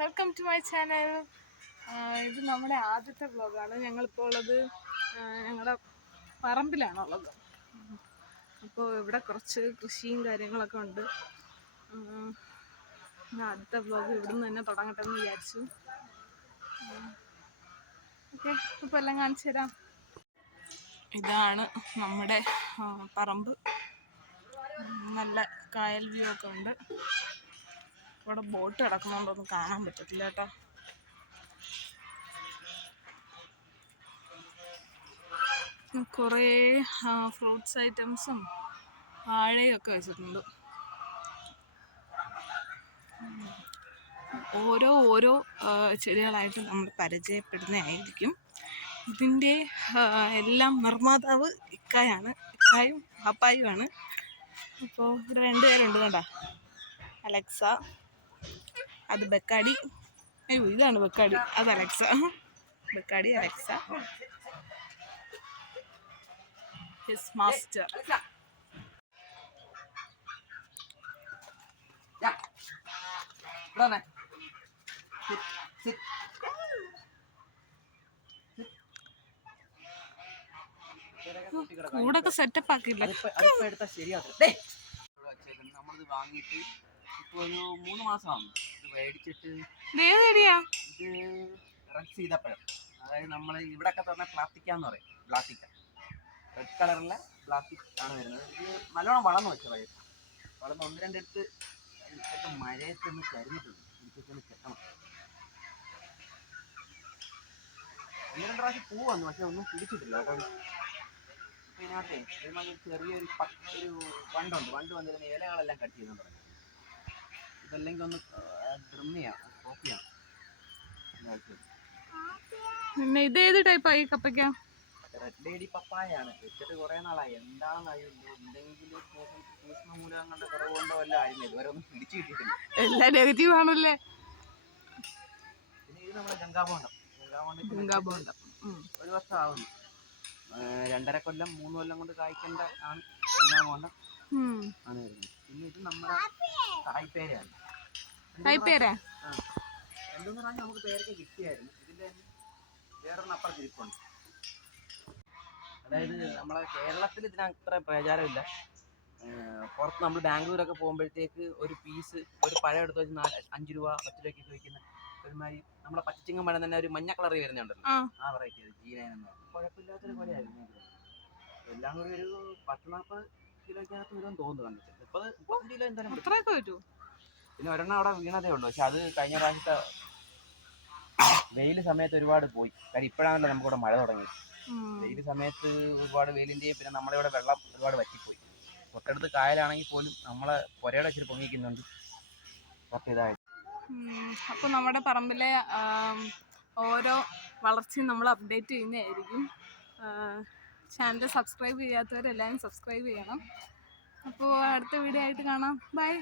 Welcome to my channel. ഇത് നമ്മുടെ ആദ്യത്തെ വ്ലോഗാണ്. ഞങ്ങളിപ്പോൾ ഉള്ളത് ഞങ്ങളുടെ പറമ്പിലാണുള്ളത്. അപ്പോൾ ഇവിടെ കുറച്ച് കൃഷിയും കാര്യങ്ങളൊക്കെ ഉണ്ട്. അടുത്ത വ്ലോഗ് ഇവിടെ നിന്ന് തന്നെ തുടങ്ങട്ടെ എന്ന് വിചാരിച്ചു. ഓക്കെ, ഇപ്പോൾ എല്ലാം കാണിച്ചു തരാം. ഇതാണ് നമ്മുടെ പറമ്പ്. നല്ല കായൽ വ്യൂ ഒക്കെ ഉണ്ട്. ഇവിടെ ബോട്ട് കിടക്കുന്നുണ്ടോന്നും കാണാൻ പറ്റത്തില്ല കേട്ടോ. കുറേ ഫ്രൂട്ട്സ് ഐറ്റംസും വാഴയൊക്കെ വെച്ചിട്ടുണ്ട്. ഓരോ ചെടികളായിട്ട് നമ്മൾ പരിചയപ്പെടുന്നതായിരിക്കും. ഇതിൻ്റെ എല്ലാം നിർമ്മാതാവ് ഇക്കായാണ്. ഇക്കായും പാപ്പായുമാണ്. അപ്പോൾ ഇവിടെ 2 പേരുണ്ട് കേട്ടോ. അലക്സ, അത് ബെക്കാടി. അയ്യോ, ഇതാണ് ബെക്കാടി, അത് അലക്സ. ബെക്കാടി, അലക്സ, ഹിസ് മാസ്റ്റർ. കൂടൊക്കെ സെറ്റപ്പ് ആക്കിയില്ല. നമ്മളിത് വാങ്ങിയിട്ട് ഇപ്പൊ ഒരു 3 മാസമാണ് ഇത് മേടിച്ചിട്ട്. ഇത് റെഡ് സീതപ്പഴം, അതായത് നമ്മൾ ഇവിടെയൊക്കെ തന്നെ പ്ലാസ്റ്റിക്കാന്ന് പറയും. പ്ലാസ്റ്റിക്ക, റെഡ് കളറിലെ പ്ലാസ്റ്റിക് ആണ് വരുന്നത്. ഇത് നല്ലോണം വളർന്നു വെച്ച വയസ്സ് വളർന്ന് 1-2 എടുത്ത് ഇപ്പോഴത്തെ മഴയത്തൊന്ന് ചരിഞ്ഞിട്ടുണ്ട്. എനിക്കൊന്ന് കെട്ടണം. 1-2 പ്രാവശ്യം പൂ വന്നു, പക്ഷെ ഒന്നും പിടിച്ചിട്ടില്ല കേട്ടോ. ഇപ്പൊ ഇതിനകത്തെ ഒരുമാതിരി ചെറിയൊരു വണ്ടുണ്ട്. വണ്ട് വന്നിരുന്ന ഇലകളെല്ലാം കട്ട് ചെയ്യുന്നുണ്ട്. ഇതല്ലെങ്കിൽ ഒന്ന് ട്രിം ചെയ്യാം, കോപ്പി ചെയ്യാം. പിന്നെ ഇത് ഏത് ടൈപ്പായി കപ്പയ്ക്ക? Red lady പപ്പായാണ്. വെച്ചിട്ട് കുറെ നാളായി. എന്താണെന്ന് അറിയില്ല, എന്തെങ്കിലും സൂക്ഷ്മ മൂലകങ്ങളുടെ കുറവുകൊണ്ടോ വല്ല ആയിരുന്നു. ഇതുവരെ ഒന്നും പിടിച്ചു കിട്ടിയിട്ടില്ല. എല്ലാം നെഗറ്റീവ് ആണല്ലേ. പിന്നെ ഇത് നമ്മുടെ ഗംഗാബോണ്ടം. ഒരു വർഷം ആവുന്നു. 2.5 കൊല്ലം 3 കൊല്ലം കൊണ്ട് കായ്ക്കേണ്ട ആണ് ഗംഗാബോണ്ടം ആണ് വരുന്നത്. പിന്നെ ഇത് നമ്മുടെ തായ്പേരയാണ്. 2-3 പ്രാവശ്യം നമുക്ക് പേരൊക്കെ കിട്ടിയായിരുന്നു. ഇതിന്റെ വേറൊരു അപ്പുറത്ത് ഇരിപ്പുണ്ട്. അതായത് നമ്മളെ കേരളത്തിൽ ഇതിന് അത്ര പ്രചാരമില്ല. പുറത്ത് നമ്മൾ ബാംഗ്ലൂരൊക്കെ പോകുമ്പോഴത്തേക്ക് ഒരു പീസ്, ഒരു പഴം എടുത്ത് വെച്ച് 5 രൂപ 10 രൂപയ്ക്ക് വയ്ക്കുന്ന ഒരുമാതിരി നമ്മളെ പച്ചച്ചിങ്ങൻ പഴം തന്നെ ഒരു മഞ്ഞ കളറിൽ വരുന്നുണ്ടല്ലോ, ആ വെറൈറ്റി. ജീരയെന്ന് പറഞ്ഞാൽ കുഴപ്പമില്ലാത്തൊരു കൊലയായിരുന്നു. എല്ലാം കൂടി ഒരു 10-40 കിലോയ്ക്കകത്ത് വരുമെന്ന് തോന്നുന്നു. കണ്ടിട്ട് 30-35 കിലോ എന്തായാലും വരും. പിന്നെ ഒരെണ്ണം അവിടെ വീണതേ ഉള്ളൂ. പക്ഷെ അത് കഴിഞ്ഞ പ്രാവശ്യത്തെ വെയിൽ സമയത്ത് ഒരുപാട് പോയി. കാര്യം ഇപ്പോഴാണല്ലോ നമുക്കിവിടെ മഴ തുടങ്ങിയത്. വെയിൽ സമയത്ത് ഒരുപാട് വെയിലിൻ്റെയും പിന്നെ നമ്മുടെ ഇവിടെ വെള്ളം ഒരുപാട് വറ്റിപ്പോയി. തൊട്ടടുത്ത് കായലാണെങ്കിൽ പോലും നമ്മളെ പുരയുടെ വെച്ചിട്ട് പൊങ്ങിക്കുന്നുണ്ട്. കുറച്ച് ഇതായിട്ട്. അപ്പോൾ നമ്മുടെ പറമ്പിലെ ഓരോ വളർച്ചയും നമ്മൾ അപ്ഡേറ്റ് ചെയ്യുന്നതായിരിക്കും. ചാനൽ സബ്സ്ക്രൈബ് ചെയ്യാത്തവരെല്ലാവരും സബ്സ്ക്രൈബ് ചെയ്യണം. അപ്പോൾ അടുത്ത വീഡിയോ ആയിട്ട് കാണാം. ബൈ.